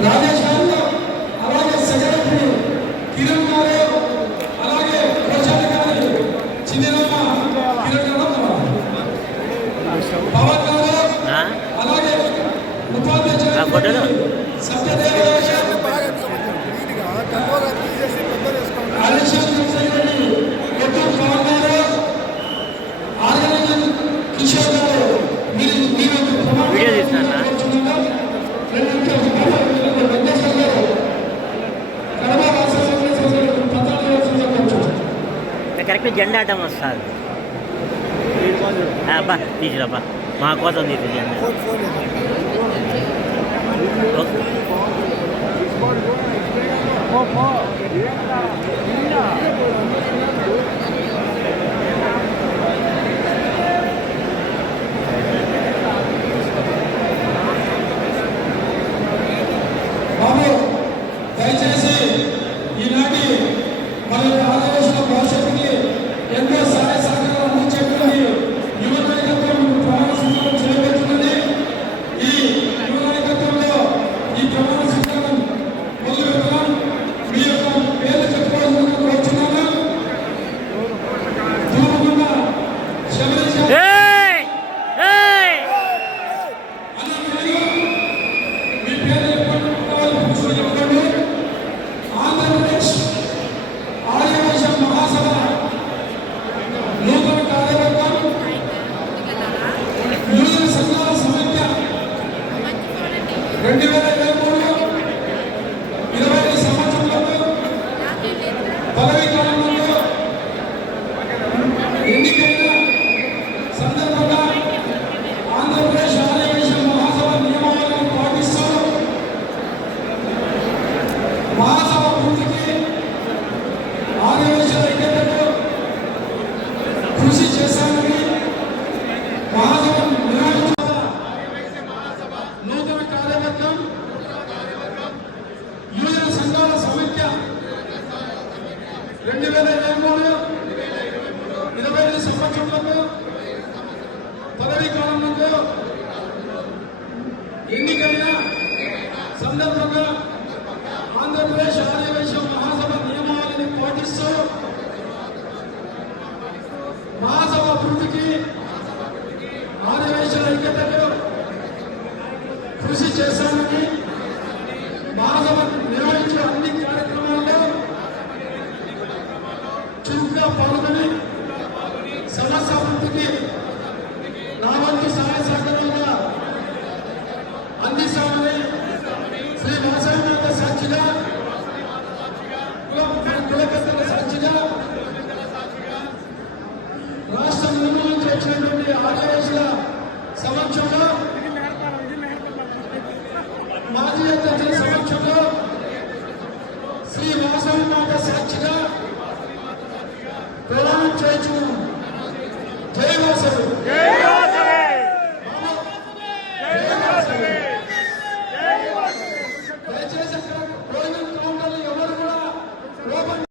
గారు అలాగే సెక్రటరీ కిరణ్ గారు అలాగే కోశాధికారి చిన్నరామ కిరణ్ గారు పవన్ గారు ఆ? అలాగే ఉపాధ్యక్షుడు ఆ కరెక్ట్ జెండా ఆటం వస్తుంది బా తీసుకురాబా మా కోసం తీసుకు జెండా ఓకే. రెండు వేల ఇరవై మూడు ఇరవై ఐదు సంవత్సరంలో పదవీ కాలంలో ఎన్నికైన సందర్భంగా ఆంధ్రప్రదేశ్ ఆదివేశ మహాసభ నియమావళిని పాటిస్తూ మహాసభ అభివృద్ధికి ఆదివాసీ ఐక్యతకు కృషి చేశామని సమక్షంలో మాజీ అధ్యక్షుల సమక్షంలో శ్రీ వాసవి మాత సాక్షిగా ప్రయాణం చేయచ్చు. జై వాసవి.